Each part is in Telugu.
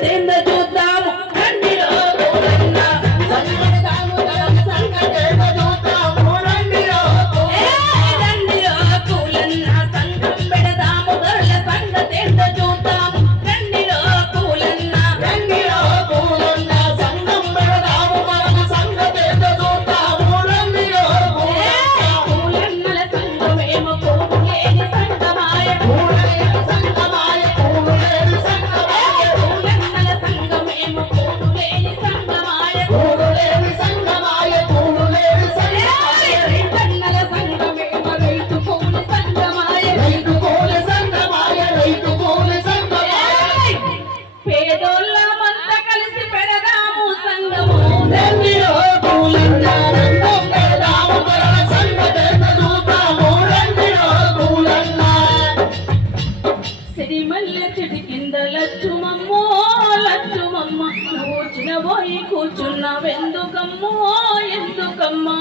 in the పోయి కూర్చున్నావెందుకమ్మో ఎందుకమ్మా?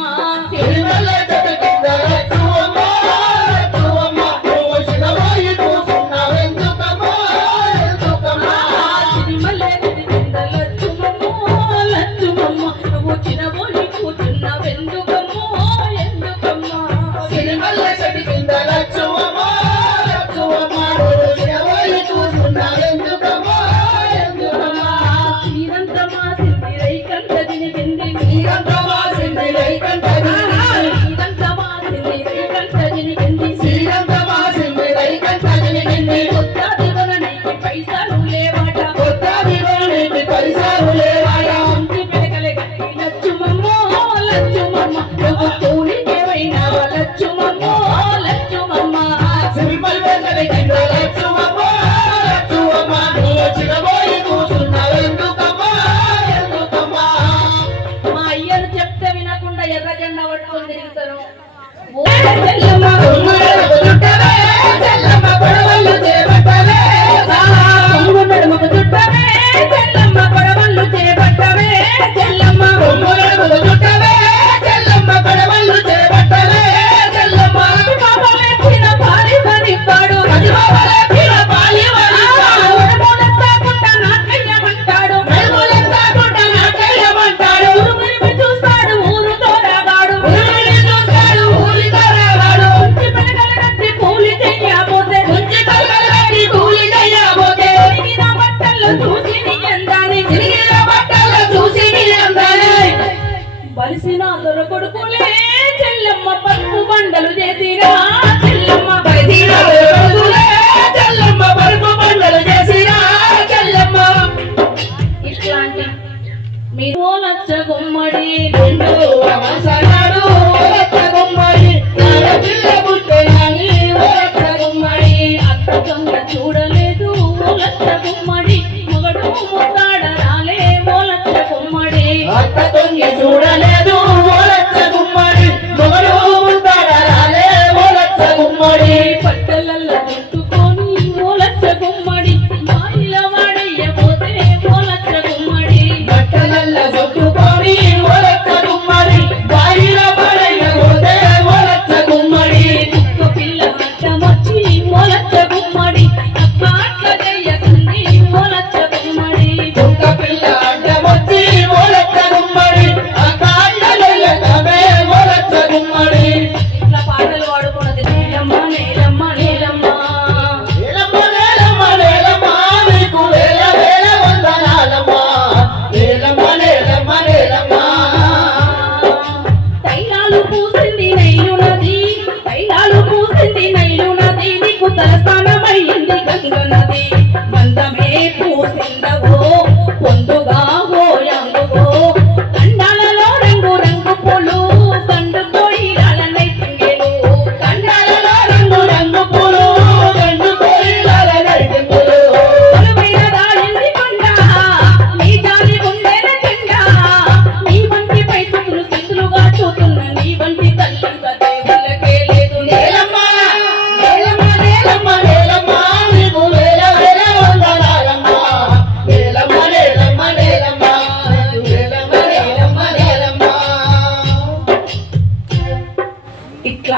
Hey, your. చేసిన దొరకొడుకులే చెల్లమ్మ పరుపు బండలు చేసినా చెల్లమ్మ చెల్లమ్మ పరుపు బండలు చేసినా చెల్లమ్మ. ఇట్లాంటి మీరు లచ్చ గుమ్మడి రెండు అవసరాలు లచ్చ గుమ్మడి Tanto nadie